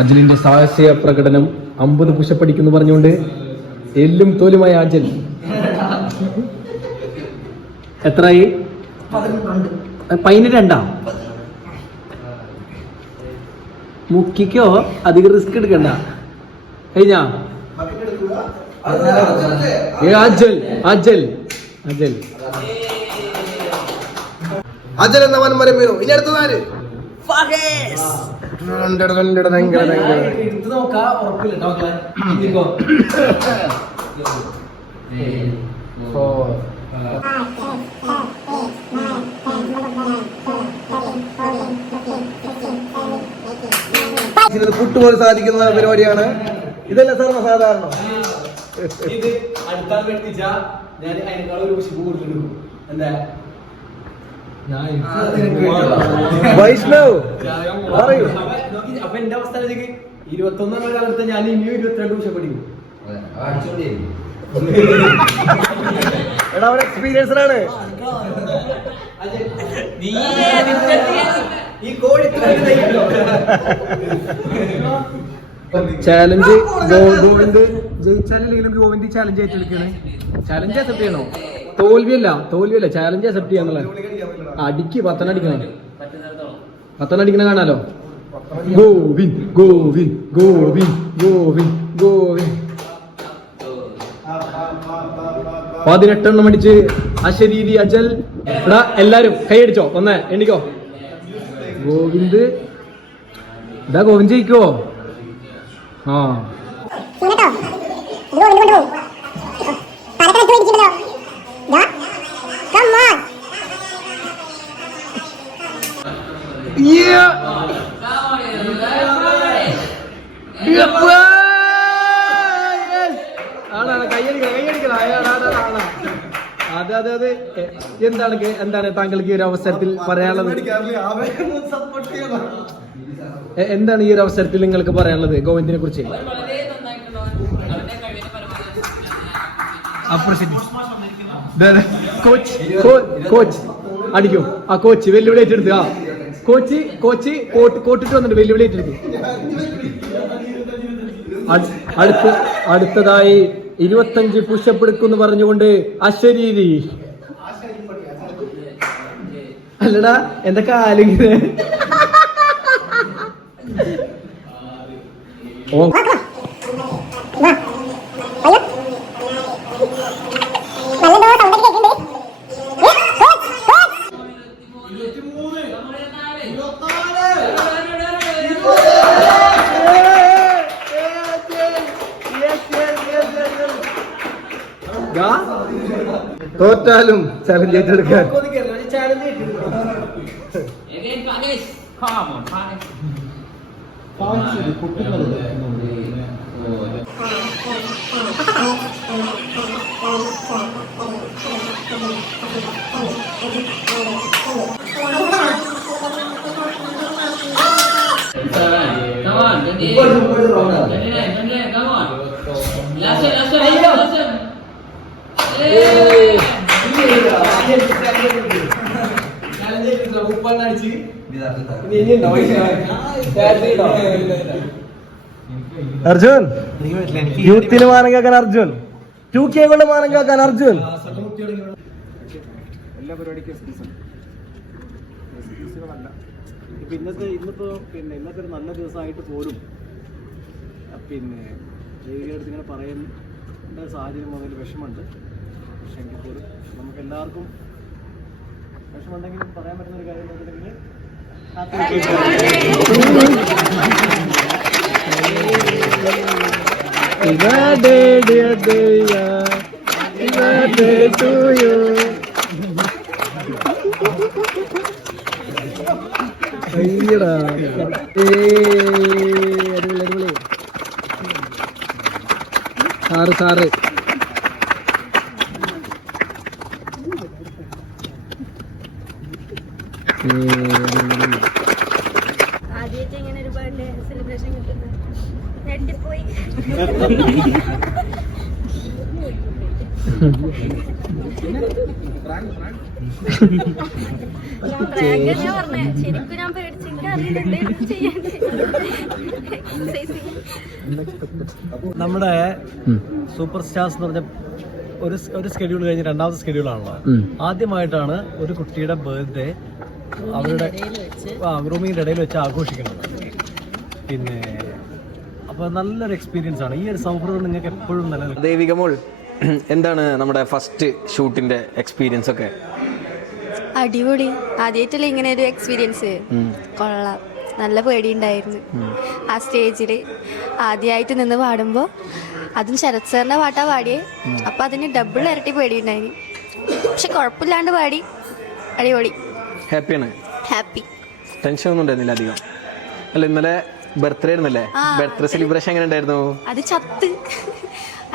അജലിന്റെ സാഹസിക പ്രകടനം അമ്പത് പുഷപ്പടിക്കുന്നു പറഞ്ഞുകൊണ്ട് എല്ലും തോലുമായ അജൽ. എത്രയായി പതിന് രണ്ടാ? മുക്കിക്കോ? അധികം റിസ്ക് എടുക്കണ്ട. കഴിഞ്ഞാ? ഏ അജൽ അജൽ അജൽ. അജൽ എന്ന വൻമരം വീണു. ഇനി അടുത്തതാര് പുട്ടുപോലെ സാധിക്കുന്ന പരിപാടിയാണ്. ഇതല്ല സർവസാധാരണം? ഇത് അടുത്താൽ വെട്ടിച്ച ഞാൻ അതിനേക്കാൾ ഒരു എന്താ? വൈഷ്ണവ്. പറയൂ. അപ്പൊ എന്റെ അവസ്ഥ ഇരുപത്തി ഒന്നാം കാലത്ത് ഞാൻ ഇനിയും ഇരുപത്തിരണ്ട് കുശം പഠിക്കും. എടാ അവൻ ചാലഞ്ച് ഗോവിന്ദ് ജയിച്ചാലില്ലെങ്കിലും ഗോവിന്ദ് ചാലഞ്ച് ഏറ്റെടുക്കണേ ചാലഞ്ച് അക്സെപ്റ്റ് ചെയ്യണോ? തോൽവിയല്ല തോൽവിയല്ല ചാലഞ്ച് അക്സെപ്റ്റ് ചെയ്യാന്നുള്ളത്. അടിക്ക് പത്തന അടിക്കണം. പത്തന അടിക്കണ കാണാലോ? ഗോവിൻ ഗോവിൻ ഗോവിൻ ഗോവിൻ ഗോവിൻ പതിനെട്ടെണ്ണം അടിച്ച് അശരീരി അജൽ. എടാ എല്ലാരും കൈയടിച്ചോ ഒന്ന് എണ്ണിക്കോ? ഗോവിന്ദ്. ഇതാ ഗോവിന്ദ് ജയിക്കോ ആ. അയാൾ ആണാണ് ആണാ അതെ അതെ അതെ എന്താണ് എന്താണ് താങ്കൾക്ക് ഈ ഒരു അവസരത്തിൽ പറയാനുള്ളത്? എന്താണ് ഈ ഒരു അവസരത്തിൽ നിങ്ങൾക്ക് പറയാനുള്ളത് ഗോവിന്ദിനെ കുറിച്ച് കോച്ച് കോച്ച്. അടിക്കും. ആ കോച്ച് വെല്ലുവിളി ഏറ്റെടുത്ത് ആ. കോച്ച് കോച്ച് കോട്ട് കോട്ടിട്ട് വന്നിട്ട് വെല്ലുവിളി ഏറ്റെടുത്തു. അട്- അടുത്ത അടുത്തതായി ഇരുപത്തഞ്ച് പുഷപ്പ് എടുക്കുമെന്ന് പറഞ്ഞുകൊണ്ട് അശരീരി അല്ലടാ എന്റെ കാലിങ്ങനെ ഓ ചലഞ്ച് ഏറ്റെടുക്കാൻ Come on, Dandi, come on. Last one, last one, last one, last one. Hey! ഉപ്പണ്ണടിച്ച് അർജുൻ യൂത്തിന് മാനം കേൾക്കാൻ അർജുൻ. ടു കെ കൊണ്ട് മാനം കേൾക്കാൻ അർജുൻ. എല്ലാ പരിപാടിക്കും ഇപ്പൊ ഇന്നത്തെ ഇന്നിപ്പോ പിന്നെ ഇന്നത്തെ ഒരു നല്ല ദിവസമായിട്ട് പോലും പിന്നെ ജൈവികടുത്ത് ഇങ്ങനെ പറയുന്ന സാഹചര്യം മുതൽ വിഷമമുണ്ട്. പക്ഷെ എങ്കിൽ പോലും നമുക്ക് എല്ലാവർക്കും വിഷമമുണ്ടെങ്കിലും പറയാൻ പറ്റുന്ന ഒരു കാര്യം എന്ന് വെച്ചിട്ടുണ്ടെങ്കിൽ birthday, dear Deya. Happy birthday to you. അയ്യടാ ഏയ് അടിപൊളി അടിപൊളി സാറ് സാറ് ഏയ് അടിപൊളി, അടിപൊളി. ആദ്യമായിട്ട് ഇങ്ങനെ ഒരു ബർത്ത്ഡേ സെലിബ്രേഷൻ കിട്ടുന്നത് ഞെട്ടിപ്പോയി ഞാൻ പ്രാങ്ക് തന്നെയാ പറഞ്ഞേ ശരിക്കും ഞാൻ പേടിച്ചു നമ്മുടെ സൂപ്പർ സ്റ്റാർസ് എന്ന് പറഞ്ഞ ഒരു ഒരു സ്കെഡ്യൂൾ കഴിഞ്ഞ് രണ്ടാമത്തെ സ്കെഡ്യൂൾ ആണല്ലോ. ആദ്യമായിട്ടാണ് ഒരു കുട്ടിയുടെ ബർത്ത്ഡേ അവരുടെ റൂമിന്റെ ഇടയിൽ വെച്ച് ആഘോഷിക്കുന്നത്. പിന്നെ അപ്പൊ നല്ലൊരു എക്സ്പീരിയൻസ് ആണ്. ഈ ഒരു സൗഹൃദം നിങ്ങൾക്ക് എപ്പോഴും നല്ല ദേവികമോൾ എന്താണ് നമ്മുടെ ഫസ്റ്റ് ഷൂട്ടിന്റെ എക്സ്പീരിയൻസ് ഒക്കെ? അടിപൊളി. ആദ്യമായിട്ടല്ലേ ഇങ്ങനെ ഒരു എക്സ്പീരിയൻസ് കൊള്ളാം. നല്ല പേടിയുണ്ടായിരുന്നു. ആ സ്റ്റേജിൽ ആദ്യമായിട്ട് നിന്ന് പാടുമ്പോൾ അതും ശരത് സാറിന്റെ പാട്ടാ പാടിയേ. അപ്പം അതിന് ഡബിൾ ഇരട്ടി പേടിയുണ്ടായിരുന്നു പക്ഷെ കുഴപ്പമില്ലാണ്ട് പാടി. അടിപൊളി. ഹാപ്പിയാണ് ഹാപ്പി ടെൻഷൻ ഒന്നും ഉണ്ടായിരുന്നില്ല അധികം. അല്ല ഇന്നലെ ബർത്ത്ഡേ ആയിരുന്നല്ലേ. ബർത്ത്ഡേ സെലിബ്രേഷൻ എങ്ങനെ ഉണ്ടായിരുന്നു? അത് ചത്ത്.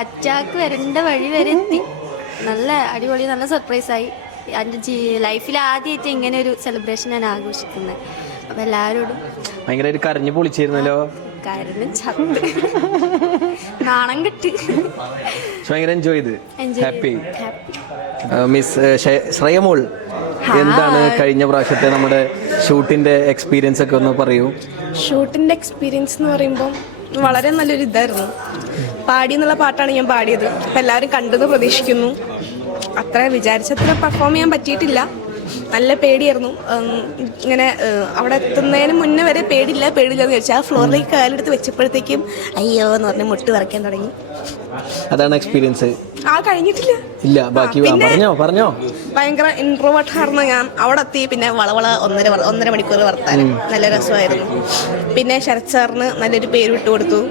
അറ്റാക്ക് വരേണ്ട വഴി വരെ എത്തി. നല്ല അടിപൊളി നല്ല സർപ്രൈസായി എന്റെ ജീ ലൈഫിൽ ആദ്യമായിട്ട് ഇങ്ങനെ ഒരു സെലിബ്രേഷൻ ഞാൻ ആഘോഷിക്കുന്നത്. അപ്പം എല്ലാവരോടും ഒരു കരഞ്ഞു പൊളിച്ചിരുന്നല്ലോ. ചത്ത്. നാണം കെട്ട്. ഭയങ്കര എൻജോയ് ചെയ്ത്. ഹാപ്പി മിസ് ശ്രേയമോൾ എന്താണ് കഴിഞ്ഞ പ്രാവശ്യത്തെ നമ്മുടെ ഷൂട്ടിന്റെ എക്സ്പീരിയൻസ് ഒക്കെ ഒന്ന് പറയൂ. ഷൂട്ടിന്റെ എക്സ്പീരിയൻസ് എന്ന് പറയുമ്പോൾ വളരെ നല്ലൊരു ഇതായിരുന്നു പാടി എന്നുള്ള പാട്ടാണ് ഞാൻ പാടിയത്. അപ്പം എല്ലാവരും കണ്ടെന്ന് പ്രതീക്ഷിക്കുന്നു. അത്ര വിചാരിച്ചത്ര പെർഫോം ചെയ്യാൻ പറ്റിയിട്ടില്ല. നല്ല പേടിയായിരുന്നു. ഇങ്ങനെ അവിടെ എത്തുന്നതിന് മുന്നേ വരെ പേടിയില്ല പേടിയില്ല എന്ന് ചോദിച്ചാൽ ആ ഫ്ലോറിലേക്ക് കാലെടുത്ത് വെച്ചപ്പോഴത്തേക്കും അയ്യോ എന്ന് പറഞ്ഞ് മുട്ട് വരയ്ക്കാൻ തുടങ്ങി. അതാണ് എക്സ്പീരിയൻസ് ആ കഴിഞ്ഞിട്ടില്ല. ഇല്ല ബാക്കി പറഞ്ഞോ പറഞ്ഞോ. ഭയങ്കര ഇൻട്രോവേർട്ട് ആയിരുന്നു ഞാൻ. അവിടെ എത്തി പിന്നെ വളവള ഒന്നര ഒന്നര മണിക്കൂർ വർത്താനം. നല്ല രസമായിരുന്നു. പിന്നെ ശരത് സാറിന് നല്ലൊരു പേര് വിട്ടുകൊടുത്തു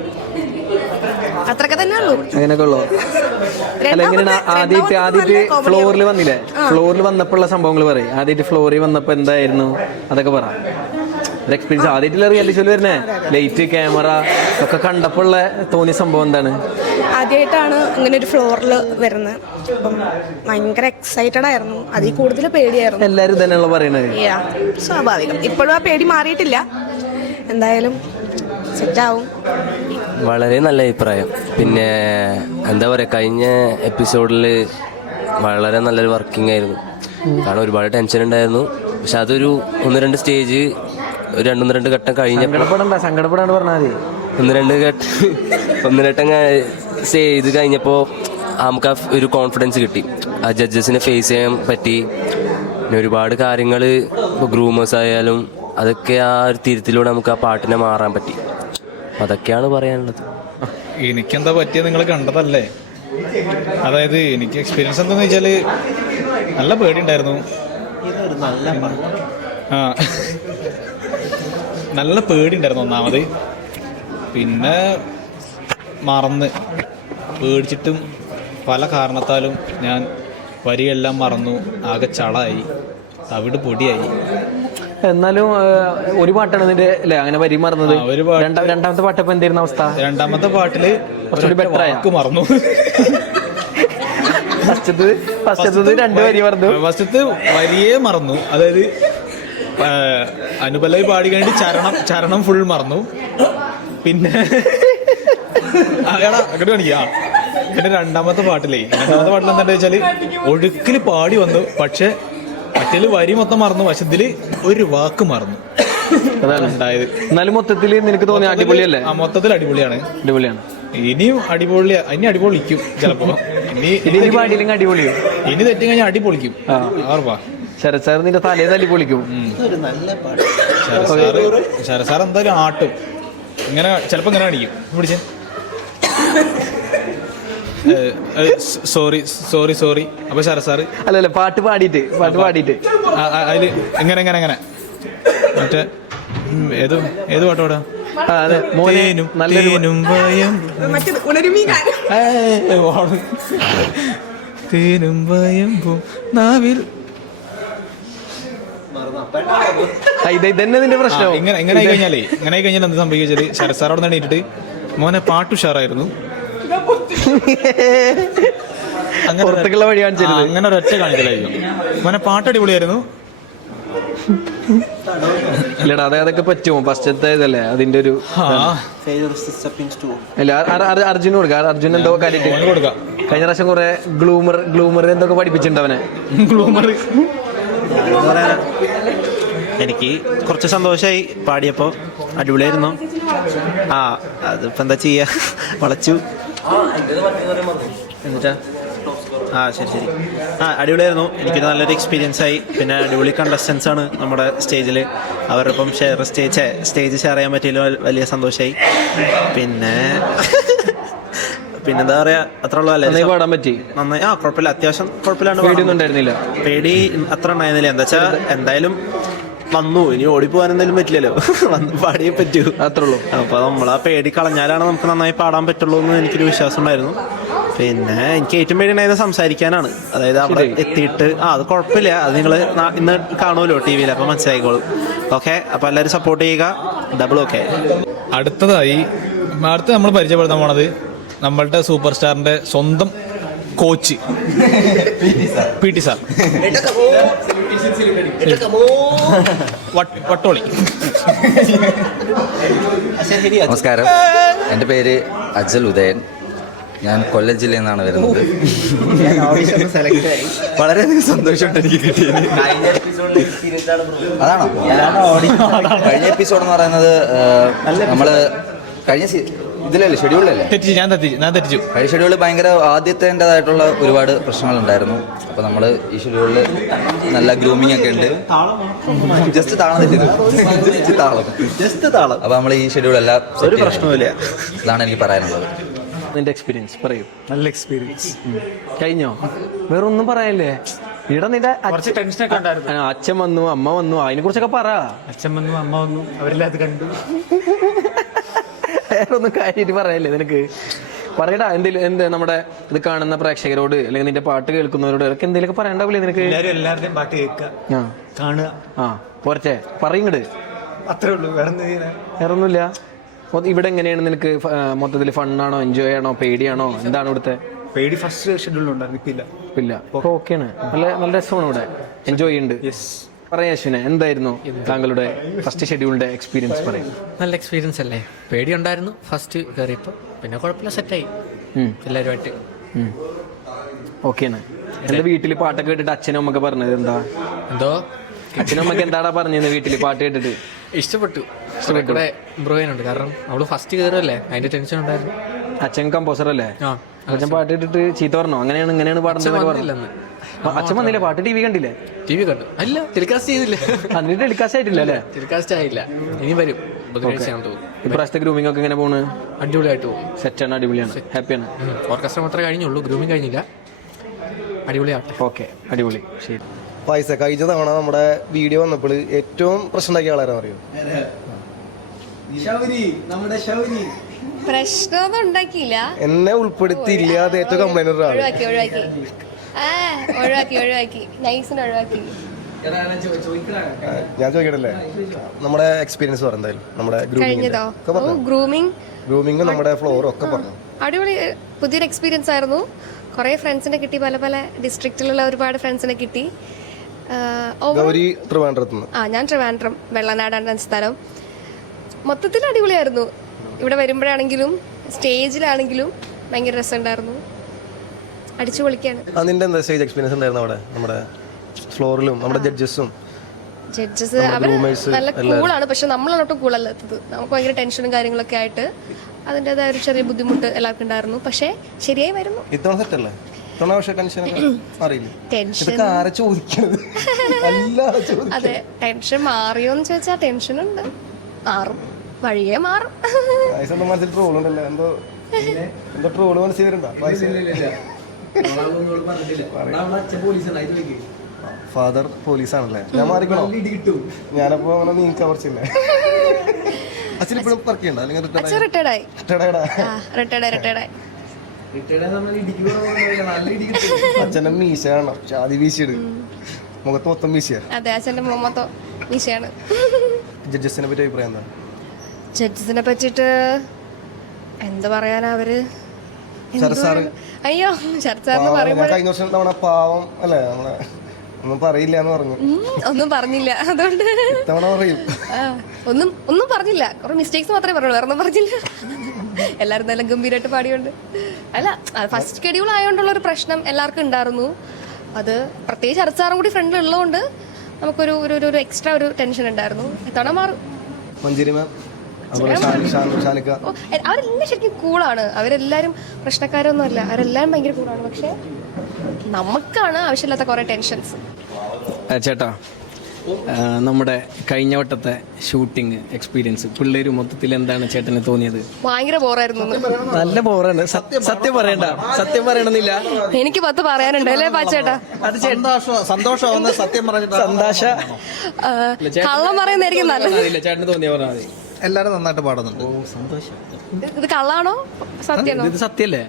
അത്രയൊക്കെ തന്നെ ഉള്ളൂ അങ്ങനെയൊക്കെ ഉള്ളു അല്ല എങ്ങനെയാണ് ആദ്യത്തെ ആദ്യത്തെ ഫ്ലോറിൽ വന്നില്ലേ? ഫ്ലോറിൽ വന്നപ്പോഴുള്ള സംഭവങ്ങൾ പറയും. ആദ്യത്തെ ഫ്ലോറിൽ വന്നപ്പോൾ എന്തായിരുന്നു? അതൊക്കെ പറ. ഒരു എക്സ്പീരിയൻസ് ആദ്യത്തിൽ റിയാലിറ്റി ഷോയിൽ വരുന്നേ? ലൈറ്റ് ക്യാമറ ഒക്കെ കണ്ടപ്പോൾ ഉള്ള തോന്നിയ സംഭവം എന്താണ്? ആദ്യമായിട്ടാണ് ഇങ്ങനെ ഒരു ഫ്ലോറിൽ വരുന്നത്. അപ്പം ഭയങ്കര എക്സൈറ്റഡ് ആയിരുന്നു. അതിൽ കൂടുതൽ പേടിയായിരുന്നു. എല്ലാരും തന്നെയാണല്ലോ പറയുന്നത് സ്വാഭാവികം. ഇപ്പോഴും ആ പേടി മാറിയിട്ടില്ല. എന്തായാലും സെറ്റാവും വളരെ നല്ല അഭിപ്രായം. പിന്നെ എന്താ പറയുക കഴിഞ്ഞ എപ്പിസോഡിൽ വളരെ നല്ലൊരു വർക്കിംഗ് ആയിരുന്നു. കാരണം ഒരുപാട് ടെൻഷൻ ഉണ്ടായിരുന്നു. പക്ഷെ അതൊരു ഒന്ന് രണ്ട് സ്റ്റേജ് ഒരു രണ്ടൊന്ന് രണ്ട് ഘട്ടം കഴിഞ്ഞപ്പോൾ സങ്കടപ്പെടണ്ട പറഞ്ഞാൽ മതി. ഒന്ന് രണ്ട് ഘട്ടം ഒന്ന് രണ്ടം ചെയ്ത് കഴിഞ്ഞപ്പോൾ നമുക്ക് ആ ഒരു കോൺഫിഡൻസ് കിട്ടി. ആ ജഡ്ജസിനെ ഫേസ് ചെയ്യാൻ പറ്റി. പിന്നെ ഒരുപാട് കാര്യങ്ങൾ ഇപ്പോൾ ഗ്രൂമേഴ്സ് ആയാലും അതൊക്കെ ആ ഒരു തിരുത്തിലൂടെ നമുക്ക് ആ പാട്ടിനെ മാറാൻ പറ്റി. അതൊക്കെയാണ് പറയാനുള്ളത്. എനിക്കെന്താ പറ്റിയത് നിങ്ങൾ കണ്ടതല്ലേ? അതായത് എനിക്ക് എക്സ്പീരിയൻസ് എന്താന്ന് വെച്ചാൽ നല്ല പേടിയുണ്ടായിരുന്നു. ആ. നല്ല പേടിയുണ്ടായിരുന്നു ഒന്നാമത്. പിന്നെ മറന്ന്. പേടിച്ചിട്ടും പല കാരണത്താലും ഞാൻ വരിയെല്ലാം മറന്നു. ആകെ ചളായി. തവിട് പൊടിയായി. എന്നാലും ഒരു പാട്ടാണ് ഇതിന്റെ അല്ലെ? അങ്ങനെ വരി മറന്നത്. രണ്ടാമത്തെ പാട്ട്. ഇപ്പൊ എന്തായിരുന്നു അവസ്ഥ? രണ്ടാമത്തെ പാട്ടിൽ കുറച്ചുകൂടി ബെറ്റർ ആയോ? മറന്നു. ഫസ്റ്റത്ത് ഫസ്റ്റത്ത് രണ്ട് വരി മറന്നു. ഫസ്റ്റത്ത് വരിയെ മറന്നു. അതായത് അനുപല്ലവി പാടി കഴിഞ്ഞിട്ട് ചരണം ചരണം ഫുൾ മറന്നു. പിന്നെ അങ്ങോട്ട് കാണിക്കാ. പിന്നെ രണ്ടാമത്തെ പാട്ടിലേ രണ്ടാമത്തെ പാട്ടിൽ എന്താ വെച്ചാൽ ഒഴുക്കിൽ പാടി വന്നു. പക്ഷെ മറ്റേൽ വരി മൊത്തം മറന്നു പക്ഷെ ഇതിൽ ഒരു വാക്ക് മറന്നു. അതാണ്. ഉണ്ടായത് എന്നാലും മൊത്തത്തിൽ നിനക്ക് തോന്നി അടിപൊളിയല്ലേ? ആ മൊത്തത്തിൽ അടിപൊളിയാണ്. അടിപൊളിയാണ്. ഇനിയും അടിപൊളി ഇനി അടിപൊളിക്കും ചിലപ്പോ. ഇനി ഇനി ഇനി പാടിയില്ലെങ്കിൽ അടിപൊളിയോ. ഇനി തെറ്റി കഴിഞ്ഞാൽ അടിപൊളിക്കും. ശരസാർ ആർപ്പാ ശരത് സാർ നിന്റെ തലേ തല്ലി പൊളിക്കും. ശരസാർ എന്തായാലും ആട്ടും. ഇങ്ങനെ ചിലപ്പോ ഇങ്ങനെ അടിക്കും. പിടിച്ചേ. Sorry sorry sorry. അപ്പൊ ശരസാറ് അല്ലല്ല പാട്ട് പാടിയിട്ട് പാട്ട് പാടിയിട്ട്. ആ- ആ- അതിൽ എങ്ങനെ ഇങ്ങനെ ഇങ്ങനെ. മറ്റേ ഏത് ഏത് പാട്ട് പാടാ? തേനും വയമ്പും നാവിൽ. ഇതന്നെ നിന്റെ പ്രശ്നം. ഇങ്ങനെ ഇങ്ങനെ ആയി കഴിഞ്ഞാലേ ഇങ്ങനെ ആയി കഴിഞ്ഞാൽ എന്ത് സംഭവിച്ചാൽ ശരസാറോട് നേടിയിട്ട് നിന്ന് മോനെ പാട്ട് ഉഷാറായിരുന്നു. പുറത്തേക്കുള്ള വഴി കാണിച്ചിരുന്നു അങ്ങനെ ഒരൊറ്റ കാണിക്കലായിരിക്കും. മോനെ പാട്ട് അടിപൊളിയായിരുന്നു. ഇല്ലടാ അതെ അതൊക്കെ പറ്റുമോ? ഫസ്റ്റത്തെ ഇതല്ലേ? അതിന്റെ ഒരു അർജുന അല്ല അർ- അർ- അർജുന് കൊടുക്കാം. അർജുൻ എന്തോ കാര്യം കാര്യമായിട്ട് കഴിഞ്ഞ പ്രാവശ്യം കുറെ ഗ്ലൂമർ ഗ്ലൂമർ എന്തൊക്കെ പഠിപ്പിച്ചിട്ടുണ്ടവനെ ഗ്ലൂമർ. എനിക്ക് കുറച്ച് സന്തോഷമായി പാടിയപ്പോൾ. അടിപൊളിയായിരുന്നു. ആ അതിപ്പോ എന്താ ചെയ്യാ? വളച്ചു. എന്നിട്ടാ? ആ ശരി ശരി. ആ അടിപൊളിയായിരുന്നു. എനിക്ക് നല്ലൊരു എക്സ്പീരിയൻസ് ആയി. പിന്നെ അടിപൊളി കണ്ടസ്റ്റൻസ് ആണ് നമ്മുടെ സ്റ്റേജിൽ അവരിപ്പം ഷെയർ സ്റ്റേജ് സ്റ്റേജ് ഷെയർ ചെയ്യാൻ പറ്റിയതിൽ വലിയ സന്തോഷമായി പിന്നെ പിന്നെന്താ പറയാ? അത്ര ഉള്ളതല്ലേ? പാടാൻ പറ്റി. നന്നായി ആ കുഴപ്പമില്ല. അത്യാവശ്യം കുഴപ്പമില്ലാണ്ട് പേടിയൊന്നും ഉണ്ടായിരുന്നില്ല. പേടി അത്ര ഉണ്ടായിരുന്നില്ല. എന്താ വെച്ചാ എന്തായാലും വന്നു. ഇനി ഓടിപ്പോകാൻ എന്തായാലും പറ്റില്ലല്ലോ. വന്ന് പാടിയേ പറ്റൂ. അത്രേ ഉള്ളൂ അപ്പൊ നമ്മൾ ആ പേടി കളഞ്ഞാലാണ് നമുക്ക് നന്നായി പാടാൻ പറ്റുള്ളൂ എന്ന് എനിക്കൊരു വിശ്വാസം ഉണ്ടായിരുന്നു. പിന്നെ എനിക്ക് ഏറ്റവും പേടി ഉണ്ടായത് സംസാരിക്കാനാണ്. അതായത് അവിടെ എത്തിയിട്ട് ആ അത് കുഴപ്പമില്ല. അത് നിങ്ങൾ ഇന്ന് കാണുമല്ലോ ടി വിയിൽ. അപ്പൊ മനസ്സിലായിക്കോളും. ഓക്കെ അപ്പൊ എല്ലാവരും സപ്പോർട്ട് ചെയ്യുക. ഡബിൾ ഓക്കെ അടുത്തതായി അടുത്ത് നമ്മൾ പരിചയപ്പെടുത്താൻ പോണത് നമ്മളുടെ സൂപ്പർ സ്റ്റാറിന്റെ സ്വന്തം coach P T sir. Vattoli. നമസ്കാരം. എന്റെ പേര് അജൽ ഉദയൻ. ഞാൻ കൊല്ലം ജില്ലയിൽ നിന്നാണ് വരുന്നത്. വളരെയധികം സന്തോഷമുണ്ട് എനിക്ക് കിട്ടിയത്. അതാണോ? കഴിഞ്ഞ എപ്പിസോഡ് എന്ന് പറയുന്നത് നമ്മൾ കഴിഞ്ഞ ഇതിലല്ലേ? ഷെഡ്യൂളിലല്ലേ? തെറ്റിച്ചു ഞാൻ തെറ്റിച്ചു ഞാൻ തെറ്റിച്ചു. കഴിഞ്ഞ ഷെഡ്യൂളിൽ ഭയങ്കര ആദ്യത്തേന്റെതായിട്ടുള്ള ഒരുപാട് പ്രശ്നങ്ങളുണ്ടായിരുന്നു. അപ്പോൾ നമ്മൾ ഈ ഷെഡ്യൂളിൽ നല്ല ഗ്രൂമിംഗ് ഒക്കെ ഉണ്ട്. ജസ്റ്റ് താളം തെറ്റിയത്. ജസ്റ്റ് താളം. ജസ്റ്റ് താളം. അപ്പോൾ നമ്മൾ ഈ ഷെഡ്യൂൾ എല്ലാം ഒരു. പ്രശ്നവുമില്ല. ഇതാണ് എനിക്ക് പറയാനുള്ളത്. നിന്റെ എക്സ്പീരിയൻസ് പറയൂ. നല്ല എക്സ്പീരിയൻസ് കഴിഞ്ഞോ? വേറെ ഒന്നും പറയാനില്ലേ ഇവിടെ നിന്റെ കുറച്ച് ടെൻഷനൊക്കെ ഉണ്ടായിരുന്നു. അച്ഛൻ വന്നു അമ്മ വന്നു അതിനെ കുറിച്ചൊക്കെ പറ. അച്ഛൻ വന്നു അമ്മ വന്നു അവരെല്ലാം അത് കണ്ടു. വേറെ ഒന്നും കാര്യമായിട്ട് പറയല്ലേ നിനക്ക്? പറയടാ എന്തെങ്കിലും എന്ത് നമ്മുടെ ഇത് കാണുന്ന പ്രേക്ഷകരോട് അല്ലെങ്കിൽ നിന്റെ പാട്ട് കേൾക്കുന്നവരോട് ഒക്കെ എന്തെങ്കിലുമൊക്കെ പറയണ്ടാവില്ലേ നിനക്ക്? എല്ലാവരും എല്ലാവരുടെയും പാട്ട് കേൾക്കുക ആ. കാണുക. ആ പോരട്ടെ പറയങ്ങട്. അത്രേ ഉള്ളൂ വേറെ വേറെ ഒന്നുമില്ല ഇവിടെ എങ്ങനെയാണ് നിനക്ക് മൊത്തത്തിൽ ഫണ്ണാണോ എൻജോയ് ആണോ പേടിയാണോ? എന്താണ് ഇവിടുത്തെ? പേടി ഫസ്റ്റ് ഷെഡ്യൂളിലുണ്ടായിരുന്നു ഇപ്പില്ല ഇല്ല. ഓക്കെയാണ് നല്ല നല്ല രസമാണ് ഇവിടെ. എൻജോയ് ഉണ്ട് യെസ് പറയാ അശ്വിന എന്തായിരുന്നു താങ്കളുടെ ഫസ്റ്റ് ഷെഡ്യൂളിന്റെ എക്സ്പീരിയൻസ് പറയും. നല്ല എക്സ്പീരിയൻസ് അല്ലേ? പേടിയുണ്ടായിരുന്നു ഫസ്റ്റ് കയറിയപ്പോൾ പിന്നെ കുഴപ്പമില്ല സെറ്റായി എല്ലാവരുമായിട്ട് ഓക്കെയാണ് എന്റെ വീട്ടിൽ പാട്ടൊക്കെ കേട്ടിട്ട് അച്ഛനും അമ്മയ്ക്ക് പറഞ്ഞത് എന്താ? എന്തോ? അച്ഛനും അമ്മയ്ക്ക് എന്താടാ പറഞ്ഞത് വീട്ടിൽ പാട്ട് കേട്ടിട്ട്? ഇഷ്ടപ്പെട്ടു. കൂടെ ഇമ്പ്രൂവ് ചെയ്യാനുണ്ട്. കാരണം അവൾ ഫസ്റ്റ് കയറല്ലേ അതിന്റെ ടെൻഷൻ ഉണ്ടായിരുന്നു. അച്ഛൻ കമ്പോസർ അല്ലേ? ആ. അച്ഛൻ പാട്ട് ഇട്ടിട്ട് ചീത്ത പറഞ്ഞോ? അങ്ങനെയാണ് ഇങ്ങനെയാണ് പാടുന്നത് അച്ഛൻ വന്നില്ല? പാട്ട് ടി വി കണ്ടില്ലേ? ടി വി കണ്ടു. അല്ല ടെലികാസ്റ്റ് ചെയ്തില്ല. അതിന് ടെലികാസ്റ്റ് ആയിട്ടില്ല അല്ലേ? ടെലികാസ്റ്റ് ആയില്ല. ഇനി വരും. ഇപ്രാവശ്യത്തെ ഗ്രൂമിംഗ് ഒക്കെ എങ്ങനെ പോണ്? അടിപൊളിയായിട്ട് പോകും സെറ്റാണ് അടിപൊളിയാണ്. ഹാപ്പിയാണ് ഓർക്കസ്ട്ര മാത്രമേ കഴിഞ്ഞുള്ളൂ. ഗ്രൂമിംഗ് കഴിഞ്ഞില്ല. അടിപൊളിയാട്ടെ ഓക്കെ അടിപൊളി. ശരി. പൈസ കഴിഞ്ഞ തവണ നമ്മുടെ വീഡിയോ വന്നപ്പോൾ ഏറ്റവും പ്രശ്നമുണ്ടാക്കിയ ഉണ്ടാക്കിയ അറിയോ? ശൗരി നമ്മുടെ ശൗരി. പ്രശ്നമൊന്നും ഉണ്ടാക്കിയില്ല. എന്നെ ഉൾപ്പെടുത്തിയില്ല അത് ഏറ്റവും കംപ്ലൈന്റ് ഒഴിവാക്കി ഒഴിവാക്കി. ആ ഒഴിവാക്കി ഒഴിവാക്കി. നൈസിന് ഒഴിവാക്കി. ഞാൻ ചോദിക്കട്ടല്ലേ നമ്മുടെ എക്സ്പീരിയൻസ് പറ എന്തായാലും. നമ്മുടെ കഴിഞ്ഞതോ? പറഞ്ഞു? ഗ്രൂമിങ് നമ്മുടെ ഫ്ലോറും ഒക്കെ പറഞ്ഞു? അടിപൊളി. പുതിയൊരു എക്സ്പീരിയൻസ് ആയിരുന്നു. കുറേ ഫ്രണ്ട്സിനെ കിട്ടി പല പല ഡിസ്ട്രിക്റ്റിലുള്ള ഒരുപാട് ഫ്രണ്ട്സിനെ കിട്ടി. ഗൗരി ട്രിവാൻഡ്രത്ത് ആ ഞാൻ ട്രിവാൻഡ്രം വെള്ളനാടാണ് സ്ഥലം മൊത്തത്തിൽ അടിപൊളിയായിരുന്നു. ഇവിടെ വരുമ്പോഴാണെങ്കിലും സ്റ്റേജിലാണെങ്കിലും ഭയങ്കര രസമുണ്ടായിരുന്നു. അടിച്ചു പൊളിക്കാണ് അതിന്റെ എന്താ സ്റ്റേജ് എക്സ്പീരിയൻസ് അവിടെ? നമ്മുടെ ഫ്ലോറിലും നമ്മുടെ ജഡ്ജസും ജഡ്ജസ് അവർ നല്ല. കൂളാണ് പക്ഷെ നമ്മളോട്ടും കൂളല്ലാത്തത് നമുക്ക് ഭയങ്കര ടെൻഷനും കാര്യങ്ങളൊക്കെ ആയിട്ട് അതിന്റെതായ ഒരു ചെറിയ ബുദ്ധിമുട്ട് എല്ലാവർക്കും ഉണ്ടായിരുന്നു. പക്ഷേ ശരിയായി വരുന്നു. ഇത്തവണ സെറ്റല്ലേ ഇത്തവണ പക്ഷേ ടെൻഷൻ ടെൻഷൻ ആരെ ചോദിക്കണത്? അതെ ടെൻഷൻ മാറിയോന്ന് ചോദിച്ചാൽ ടെൻഷൻ ഉണ്ട്. മാറും. വഴിയേ മാറും. മനസ്സിൽ ട്രോൾ ഉണ്ടല്ലോ എന്തോ എന്തോ ട്രോൾ മനസ്സിൽ വരണ്ട അച്ഛൻ പോലീസ് ഉണ്ടായി ഫാദർ പോലീസാണല്ലേ? ഞാൻ മാറിക്കണോ? ഞാനപ്പോ അവനെ നീക്കാൻ കുറച്ചില്ലേ? അച്ഛൻ ഇപ്പോഴും വർക്ക് ചെയ്യണ്ട? അല്ലെങ്കിൽ അച്ഛൻ റിട്ടയർഡായി റിട്ടയർഡാ ആ റിട്ടയർഡായി റിട്ടയർഡായി നമ്മൾ ഇടിക്ക് നല്ല ഇടി കിട്ടും. അച്ഛന്റെ മീശ കാണണം. ചാതി വീശിയിട്. മുഖത്ത് മൊത്തം മീശയാണ് അതെ അച്ഛന്റെ മുഖം മൊത്തം മീശയാണ് ജഡ്ജസിനെ പറ്റി അഭിപ്രായം എന്താ? ജഡ്ജസിനെ പറ്റിട്ട് എന്ത് പറയാനാ അവർ? അയ്യോ ശരത് സാറിന് പാവം, ഞാൻ പറയുമ്പോൾ പാവം അല്ലേ നമ്മളെ ഒന്നും പറയില്ല എന്ന് പറഞ്ഞു ഒന്നും പറഞ്ഞില്ല. അതുകൊണ്ട് ഇത്തവണ പറയും. ഒന്നും ഒന്നും പറഞ്ഞില്ല. കുറെ മിസ്റ്റേക്സ് മാത്രമേ പറഞ്ഞുള്ളൂ വേറെ ഒന്നും പറഞ്ഞില്ല. എല്ലാവരും നല്ല ഗംഭീരമായിട്ട് പാടിയുണ്ട്. അല്ല ഫസ്റ്റ് ഷെഡ്യൂൾ ആയതുകൊണ്ടുള്ള ഒരു പ്രശ്നം എല്ലാവർക്കും ഉണ്ടായിരുന്നു. അത് പ്രത്യേകിച്ച് അരച്ചാറും കൂടി ഫ്രണ്ടിൽ ഉള്ളതുകൊണ്ട് നമുക്കൊരു ഒരു ഒരു- എക്സ്ട്രാ ഒരു ടെൻഷൻ ഉണ്ടായിരുന്നു. എത്തവണ മാറും. മാം അവരെല്ലാം ശരിക്കും കൂളാണ്. അവരെല്ലാരും പ്രശ്നക്കാരൊന്നും അല്ല അവരെല്ലാം ഭയങ്കര കൂളാണ്. പക്ഷെ നമുക്കാണ് ആവശ്യമില്ലാത്ത കുറെ ടെൻഷൻസ്. ചേട്ടാ നമ്മുടെ കഴിഞ്ഞ വട്ടത്തെ ഷൂട്ടിംഗ് എക്സ്പീരിയൻസ് പിള്ളേർ മൊത്തത്തിൽ എന്താണ് ചേട്ടന് തോന്നിയത്? ഭയങ്കര ബോറായിരുന്നു. നല്ല ബോറാണ്. സത്യം സത്യം പറയണ്ട. സത്യം പറയണമെന്നില്ല. എനിക്ക് പത്ത് പറയാനുണ്ട് അല്ലേ പാച്ചേട്ടാ അത് സന്തോഷം സത്യം പറഞ്ഞിട്ട് സന്തോഷ കള്ളം പറയുന്നതായിരിക്കും നല്ലത്. ചേട്ടന് തോന്നിയ പറഞ്ഞാൽ മതി എല്ലാരും നന്നായിട്ട് പാടുന്നുണ്ട്. ഇത് കള്ളാണോ? സത്യമാണോ ഇത് സത്യല്ലേ?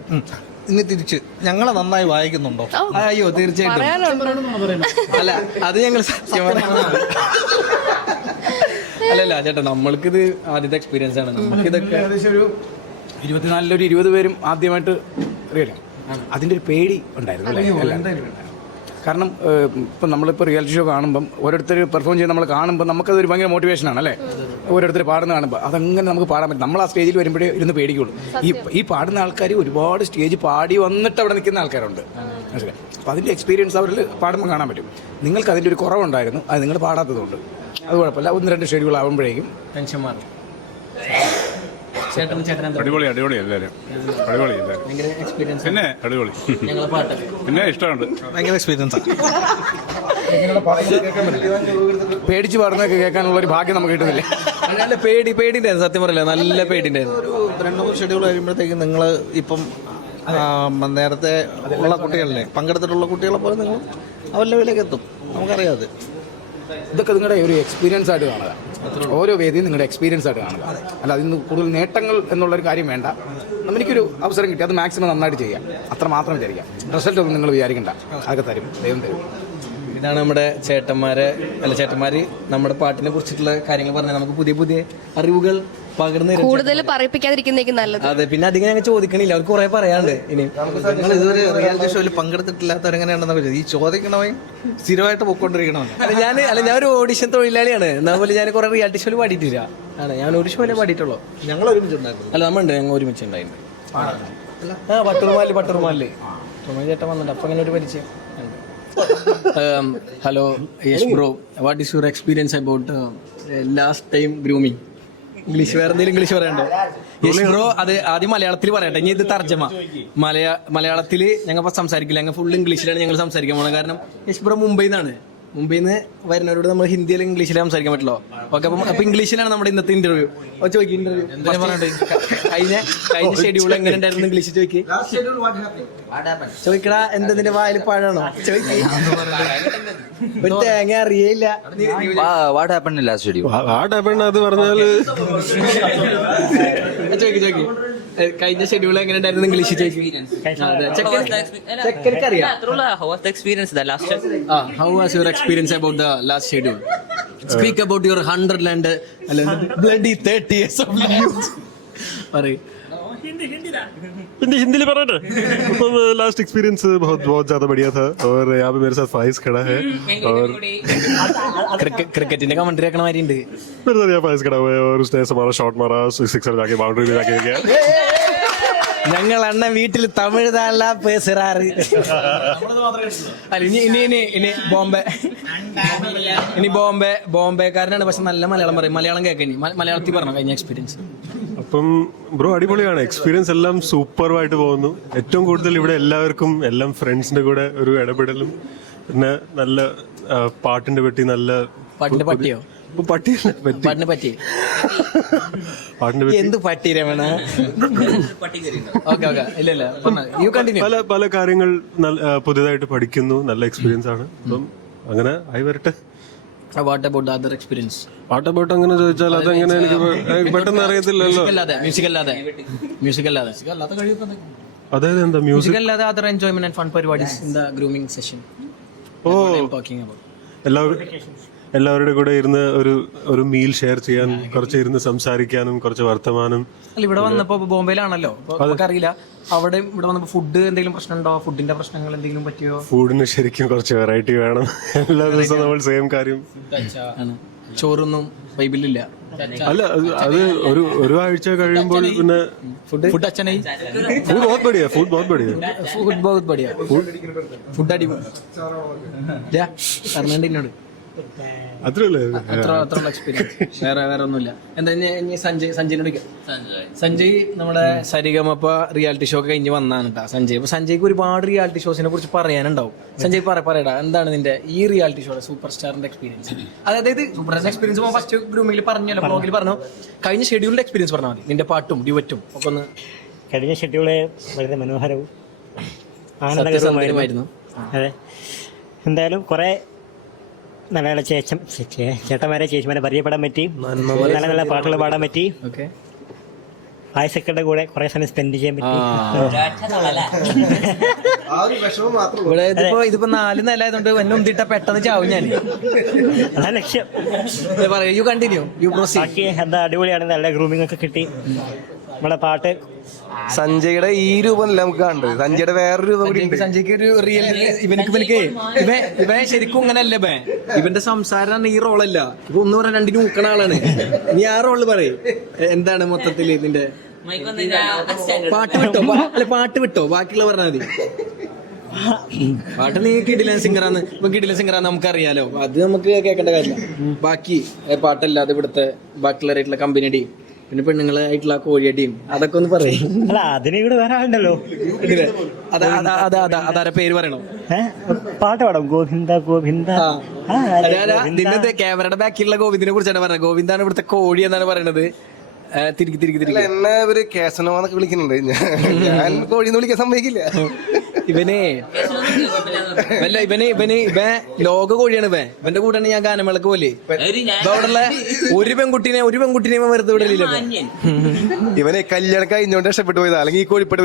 ഇനി തിരിച്ച്. ഞങ്ങളെ നന്നായി വായിക്കുന്നുണ്ടോ? അയ്യോ തീർച്ചയായിട്ടും. അല്ല അത് ഞങ്ങൾ സത്യം അല്ലല്ല ചേട്ടാ നമ്മൾക്കിത് ആദ്യത്തെ എക്സ്പീരിയൻസ് ആണ്. നമുക്കിതൊക്കെ ഏകദേശം ഒരു ഇരുപത്തിനാലിലൊരു ഇരുപത് പേരും ആദ്യമായിട്ട് അറിയാം അതിന്റെ ഒരു പേടി ഉണ്ടായിരുന്നു അല്ലേ? കാരണം ഇപ്പം നമ്മളിപ്പോൾ റിയാലിറ്റി ഷോ കാണുമ്പം ഓരോരുത്തർ പെർഫോം ചെയ്യുന്ന നമ്മൾ കാണുമ്പോൾ നമുക്കതൊരു ഭയങ്കര മോട്ടിവേഷൻ ആണ് അല്ലേ? ഓരോരുത്തർ പാടുന്ന കാണുമ്പോൾ അതങ്ങനെ നമുക്ക് പാടാൻ പറ്റും. നമ്മൾ ആ സ്റ്റേജിൽ വരുമ്പോഴേ ഇരുന്ന് പേടിക്കുള്ളൂ. ഈ ഈ പാടുന്ന ആൾക്കാർ ഒരുപാട് സ്റ്റേജ് പാടി വന്നിട്ട് അവിടെ നിൽക്കുന്ന ആൾക്കാരുണ്ട്. മനസ്സിലായി? അപ്പോൾ അതിന്റെ എക്സ്പീരിയൻസ് അവരിൽ പാടുമ്പോൾ കാണാൻ പറ്റും. നിങ്ങൾക്ക് അതിന്റെ ഒരു കുറവുണ്ടായിരുന്നു. അത് നിങ്ങൾ പാടാത്തതുകൊണ്ട്. അത് കുഴപ്പമില്ല. ഒന്ന് രണ്ട് ഷെഡ്യൂൾ ആകുമ്പോഴേക്കും ടെൻഷൻ മാറും അടിപൊളി അടിപൊളി എല്ലാവരും. അടിപൊളി എല്ലാവരും. എക്സ്പീരിയൻസ് പിന്നെ അടിപൊളി. ഞങ്ങളെ പാട്ടൊക്കെ. പിന്നെ ഇഷ്ടമുണ്ട്. ഭയങ്കര എക്സ്പീരിയൻസ് പേടിച്ച് പാടുന്നൊക്കെ കേൾക്കാനുള്ള ഒരു ഭാഗ്യം നമുക്ക് കിട്ടുന്നില്ല. നല്ല പേടി പേടിണ്ടായിരുന്നു സത്യം പറയില്ല? നല്ല പേടിണ്ടായിരുന്നു ഒരു രണ്ട് മൂന്ന് ഷെഡ്യൂൾ കഴിയുമ്പോഴത്തേക്കും നിങ്ങൾ ഇപ്പം നേരത്തെ ഉള്ള കുട്ടികളിലെ പങ്കെടുത്തിട്ടുള്ള കുട്ടികളെ പോലെ നിങ്ങൾ അവർ ലെവലിലേക്ക് എത്തും. നമുക്കറിയാതെ അത്. ഇതൊക്കെ നിങ്ങളുടെ ഒരു എക്സ്പീരിയൻസ് ആയിട്ട് കാണുക. ഓരോ വേദിയും നിങ്ങളുടെ എക്സ്പീരിയൻസ് ആയിട്ട് കാണുക. അല്ല അതിന് നിന്ന് കൂടുതൽ നേട്ടങ്ങൾ എന്നുള്ളൊരു കാര്യം വേണ്ട. എനിക്കൊരു അവസരം കിട്ടി അത് മാക്സിമം നന്നായിട്ട് ചെയ്യാം. അത്ര മാത്രം വിചാരിക്കാം. റിസൾട്ട് ഒന്നും നിങ്ങൾ വിചാരിക്കണ്ട. അതൊക്കെ തരും. ദൈവം തരും. ഇതാണ് നമ്മുടെ ചേട്ടന്മാരെ അല്ല ചേട്ടന്മാര് നമ്മുടെ പാട്ടിനെ കുറിച്ചിട്ടുള്ള കാര്യങ്ങൾ പറഞ്ഞാൽ നമുക്ക് പുതിയ പുതിയ അറിവുകൾ പകർന്നു കൂടുതൽ പറയിപ്പിക്കാതിരിക്കുന്ന നല്ലത്. അതെ പിന്നെ അധികം ഞങ്ങൾ ചോദിക്കണില്ല. അവർക്ക് കുറെ പറയാണ്ട് ഇനി നിങ്ങൾ ഇതുവരെ റിയാലിറ്റി ഷോയിൽ പങ്കെടുത്തിട്ടില്ലാത്തവരെങ്ങനെയാണെന്ന് ഈ ചോദിക്കണമെങ്കിൽ സ്ഥിരമായിട്ട് പോയിക്കൊണ്ടിരിക്കണോ അല്ല ഞാൻ അല്ല ഞാൻ ഒരു ഓഡിഷൻ തൊഴിലാളിയാണ്. അതുപോലെ പോലെ ഞാൻ കുറെ റിയാലിറ്റി ഷോയിൽ പാടിയിട്ടില്ല. ആണ് ഞാൻ ഒരു ഷോയിലേ പാടിയിട്ടുള്ളൂ. ഞങ്ങൾ ഒരുമിച്ച് അല്ല നമ്മുണ്ട് ഞങ്ങൾ ഒരുമിച്ച് ഉണ്ടായിരുന്നു. ആ പട്ടുറുമാൽ പട്ടുറുമാൽ ചേട്ടൻ വന്നിട്ടുണ്ട്. അപ്പൊ അങ്ങനെ ഒരു പരിചയം. Hello yes bro what is your experience about last time grooming English വേറെ എന്തെങ്കിലും ഇംഗ്ലീഷ് പറയണ്ടോ? യെസ് ബ്രോ അത് ആദ്യം മലയാളത്തിൽ പറയട്ടെ. ഇനി ഇത് തർജമ. മലയാ മലയാളത്തിൽ ഞങ്ങൾ സംസാരിക്കില്ല. ഞങ്ങൾ ഫുൾ ഇംഗ്ലീഷിലാണ് ഞങ്ങൾ സംസാരിക്കാൻ പോകുന്നത് കാരണം യെസ് ബ്രോ മുംബൈയിൽ നിന്നാണ് മുംബൈയിൽ നിന്ന് വരുന്നവരോട് നമ്മൾ ഹിന്ദിയിൽ ഇംഗ്ലീഷിൽ സംസാരിക്കാൻ പറ്റുള്ളൂ ഓക്കെ അപ്പം അപ്പൊ ഇംഗ്ലീഷിലാണ് നമ്മുടെ ഇന്നത്തെ ഇന്റർവ്യൂ ചോദിക്കും ഇന്റർവ്യൂ കഴിഞ്ഞ കഴിഞ്ഞ ഷെഡ്യൂൾ എങ്ങനെ ഉണ്ടായിരുന്നു ഇംഗ്ലീഷിൽ ചോദിക്ക് ചോദിക്കടാ എന്തിന്റെ വായിൽ പഴാണോ? ചോദിക്കും തേങ്ങ അറിയേയില്ല. വാട്ട് ഹാപ്പൺ ലാസ്റ്റ് ഷെഡ്യൂൾ അത് ചോദിക്കും ചോദിക്കും ഏ, കഴിഞ്ഞ ഷെഡ്യൂൾ എങ്ങനെ ഉണ്ടായിരുന്നു ഇംഗ്ലീഷിൽ ചോദിക്കും? ചെക്കനക്ക് അറിയാം? How was your experience about the last schedule speak about your hundred land bloody thirty years of പറയും. हिंदी हिंदी ले पा तो लास्ट एक्सपीरियंस बहुत बहुत ज्यादा बढ़िया था और यहाँ पे मेरे साथ फाइज खड़ा है और क्रिकेटिന്റെ കമന്ററി ആക്കണ മാതിരി ഉണ്ട് मेरे साथ यहाँ फाइज खड़ा हुआ है और उसने हमारा शॉट मारा सिक्सर जाके बाउंड्री में जाके गया ഞങ്ങൾ അണ്ണൻ വീട്ടിൽ തമിഴ് താല പേസിറാറ് അല്ല ഇനി ഇനി ഇനി ഇനി ബോംബെ. ഇനി ബോംബെ ബോംബെക്കാരനാണ് പക്ഷെ നല്ല മലയാളം പറയും. മലയാളം കേൾക്കണി മലയാളത്തിൽ പറഞ്ഞു കഴിഞ്ഞ എക്സ്പീരിയൻസ് അപ്പം ബ്രോ അടിപൊളിയാണ്. എക്സ്പീരിയൻസ് എല്ലാം സൂപ്പറായിട്ട് പോകുന്നു. ഏറ്റവും കൂടുതൽ ഇവിടെ എല്ലാവർക്കും എല്ലാം ഫ്രണ്ട്സിന്റെ കൂടെ ഒരു ഇടപെടലും പിന്നെ നല്ല ആ, പാട്ടിന്റെ പറ്റി നല്ല പാട്ടിന്റെ പട്ടിയോ ഇപ്പൊ പട്ടിയല്ല പറ്റി. പാട്ടിനെ പറ്റി. പാട്ടിന്റെ പറ്റി. എന്ത് പട്ടി രമണ? Okay okay. ഇല്ല ഇല്ല. യു കണ്ടിന്യൂ പല പല കാര്യങ്ങൾ നല്ല- ആ, പുതിയതായിട്ട് പഠിക്കുന്നു. നല്ല എക്സ്പീരിയൻസ് ആണ്. അപ്പം അങ്ങനെ ആയി വരട്ടെ. What about other experience what about അങ്ങനെ ചോദിച്ചാൽ അതെങ്ങനെ എനിക്ക് എനിക്ക് പെട്ടെന്ന് അറിയത്തില്ലല്ലോ. അല്ലാതെ മ്യൂസിക് അല്ലാതെ. മ്യൂസിക് അല്ലാതെ. അതായത് എന്താ മ്യൂസിക് മ്യൂസിക് അല്ലാതെ അതർ എൻജോയ്മെന്റ് ആൻഡ് ഫൺ പരിപാടീസ് in the grooming session oh. Talking about എല്ലാവരും എല്ലാവരുടെ കൂടെ ഇരുന്ന് ഒരു ഒരു മീൽ ഷെയർ ചെയ്യാൻ കുറച്ച് ഇരുന്ന് സംസാരിക്കാനും കുറച്ച് വർത്തമാനം. അല്ല ഇവിടെ വന്നപ്പോ ബോംബെയിലാണല്ലോ. അറിയില്ല അവിടെ ഇവിടെ വന്നപ്പോ ഫുഡ് എന്തെങ്കിലും പ്രശ്നമുണ്ടോ? ഫുഡിന്റെ പ്രശ്നങ്ങൾ എന്തെങ്കിലും പറ്റിയോ? ഫുഡിന് ശരിക്കും കുറച്ച് വെറൈറ്റി വേണം. എല്ലാ ദിവസവും നമ്മൾ സെയിം കാര്യം. ചോറൊന്നും ബൈബിളില്ല അല്ല അത് ഒരു ഒരു ആഴ്ച കഴിയുമ്പോൾ പിന്നെ ഫുഡ് ഫുഡ് അച്ഛനായി ഫുഡ് ബഹുത് ബടിയാ ഫുഡ് ബഹുത് ബടിയാ ഫുഡ് ബഹുത് ബടിയാ ഫുഡ് അടിപൊളി. പറഞ്ഞോട് അത്രേ ഉള്ളൂ അത്ര അത്ര എക്സ്പീരിയൻസ് വേറെ വേറെ ഒന്നുമില്ല. എന്താ ഇനി- ഇനി സഞ്ജയ് സഞ്ജയിനോട് ചോദിക്കാം. സഞ്ജയ്. സഞ്ജയ് നമ്മുടെ സരിഗമപ്പ റിയാലിറ്റി ഷോ ഒക്കെ കഴിഞ്ഞ് വന്നാണ് കേട്ടോ സഞ്ജയ്. അപ്പൊ സഞ്ജയ്ക്ക് ഒരുപാട് റിയാലിറ്റി ഷോസിനെ കുറിച്ച് പറയാനുണ്ടാവും. സഞ്ജയ് പറ പറയടാ എന്താണ് നിന്റെ ഈ റിയാലിറ്റി ഷോയുടെ സൂപ്പർ സ്റ്റാറിന്റെ എക്സ്പീരിയൻസ് അതായത് സൂപ്പർ സ്റ്റാർ എക്സ്പീരിയൻസ് ഫസ്റ്റ് ഗ്രൂമിൽ പറഞ്ഞല്ലോ ബ്ലോഗിൽ പറഞ്ഞു. കഴിഞ്ഞ ഷെഡ്യൂളിന്റെ എക്സ്പീരിയൻസ് പറഞ്ഞാൽ മതി. നിന്റെ പാട്ടും ഡ്യുവറ്റും ഒക്കെ ഒന്ന് കഴിഞ്ഞ ഷെഡ്യൂൾ വളരെ മനോഹരവും സത്യസന്ധമായിരുന്നു അതെ. എന്തായാലും കുറെ നല്ല നല്ല ചേച്ചം ചേ- ചേട്ടന്മാരെ ചേച്ചിമാരെ പരിചയപ്പെടാൻ പറ്റി. നല്ല നല്ല പാട്ടുകൾ പാടാൻ പറ്റി. ഓക്കെ. ആയിസക്കയുടെ കൂടെ കുറെ സമയം സ്പെൻഡ് ചെയ്യാൻ പറ്റി. ഇവിടെ ഇതിപ്പോ ഇതിപ്പോ നാല് നിലയായതുകൊണ്ട് എന്നെ ഉന്തിട്ട പെട്ടെന്ന് ചാവും ഞാൻ അതാണ് ലക്ഷ്യം. പറയൂ യു കണ്ടിന്യൂ യു പ്രൊസീഡ് എന്താ അടിപൊളിയാണ് നല്ല ഗ്രൂമിംഗ് ഒക്കെ കിട്ടി. നമ്മുടെ പാട്ട്. സഞ്ജയുടെ ഈ രൂപമല്ല നമുക്ക് കാണേണ്ടത്? സഞ്ജയുടെ വേറെ രൂപം കൂടി ഉണ്ട്. സഞ്ജയ്ക്ക് ഒരു റിയൽ ഇവനക്ക് ഇവനക്ക് ഇവൻ ഇവൻ ശരിക്കും ഇങ്ങനല്ല ബേ ഇവന്റെ സംസാരം ഈ റോളല്ല. ഇപ്പൊ ഒന്ന് പറയാൻ രണ്ടിന് ഊക്കണ ആളാണ്. നീ ആ റോൾ പറയും. എന്താണ് മൊത്തത്തിൽ ഇതിന്റെ പാട്ട് വിട്ടോ? അല്ലെ പാട്ട് വിട്ടോ? ബാക്കിയുള്ള പറഞ്ഞാൽ മതി. പാട്ട് നീ കിടിലൻ സിംഗറാന്ന്. ഇപ്പൊ കിടിലൻ സിംഗറാന്ന് നമുക്കറിയാലോ. അത് നമുക്ക് കേൾക്കേണ്ട കാര്യമില്ല. ബാക്കി പാട്ടല്ലാതെ ഇവിടുത്തെ ബാക്കിയുള്ളവരായിട്ടുള്ള കമ്പനിയുടെയും പിന്നെ പെണ്ണുങ്ങളായിട്ടുള്ള കോഴിയടിയും അതൊക്കെ ഒന്ന് പറയും. അല്ല അതിന് ഇവിടെ വേറെ ആളുണ്ടല്ലോ അതാരെ പേര് പറയണോ? പാട്ട് പാടാം. ഗോവിന്ദ ഗോവിന്ദ. ആ. ആ, അല്ല, അല്ല, ഗോവിന്ദ. നിന്നെ ക്യാമറയുടെ ബാക്കിലുള്ള ഗോവിന്ദിനെ കുറിച്ചാണ് പറഞ്ഞത്. ഗോവിന്ദാണ് ഇവിടുത്തെ കോഴി എന്നാണ് പറയണത്. തിരികെ തിരികെ തിരികെ എന്നെ ഇവർ കേസനോന്നൊക്കെ വിളിക്കുന്നുണ്ട്. ഞാൻ- ഞാൻ കോഴിന്ന് വിളിക്കാൻ സമ്മതിക്കില്ല. ഇവനെ. അല്ല ഇവന് ഇവന് ഇവൻ ലോക കോഴിയാണ് ഇവൻ. ഇവന്റെ കൂടെ ഞാൻ ഗാനമേളക്ക് പോലെ ഇതവിടെയുള്ള ഒരു പെൺകുട്ടിനെ ഒരു പെൺകുട്ടിനെ ഇവൻ വെറുതെ വിടലില്ല ഇവനെ കല്യാണം കഴിഞ്ഞോണ്ട് രക്ഷപ്പെട്ടു പോയതാ. അല്ലെങ്കിൽ ഈ കോഴിപ്പെട്ട്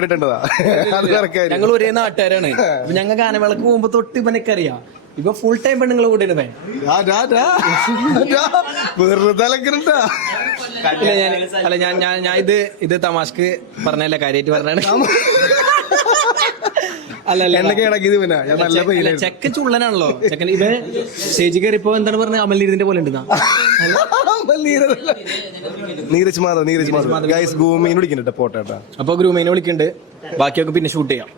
ഞങ്ങൾ ഒരേ നാട്ടുകാരാണ്. ഞങ്ങൾ ഗാനമേളക്ക് പോകുമ്പോ തൊട്ട് ഇവനൊക്കെ അറിയാം. ഇപ്പൊ ഫുൾ ടൈം പെണ്ണുങ്ങളെ കൂടെ. വെറുതെ അല്ല ഞാൻ ഞാൻ ഞാൻ ഞാൻ ഇത് ഇത് തമാഷ്ക്ക് പറഞ്ഞല്ല കാര്യമായിട്ട് പറഞ്ഞാണ് നല്ല ചെക്കൻ ചുള്ളനാണല്ലോ. ചെക്കൻ ഇത് സ്റ്റേജിൽ കയറിപ്പോ എന്താണ് പറഞ്ഞത്? അമൽ നീരിന്റെ പോലെ നീരജ് നീരജ് മാധവ് നീരജ് മാധവ്. വിളിക്കുന്നുണ്ട് പോട്ടെ അപ്പൊ ഗ്രൂമിനെ വിളിക്കുന്നുണ്ട് ബാക്കിയൊക്കെ പിന്നെ ഷൂട്ട് ചെയ്യാം.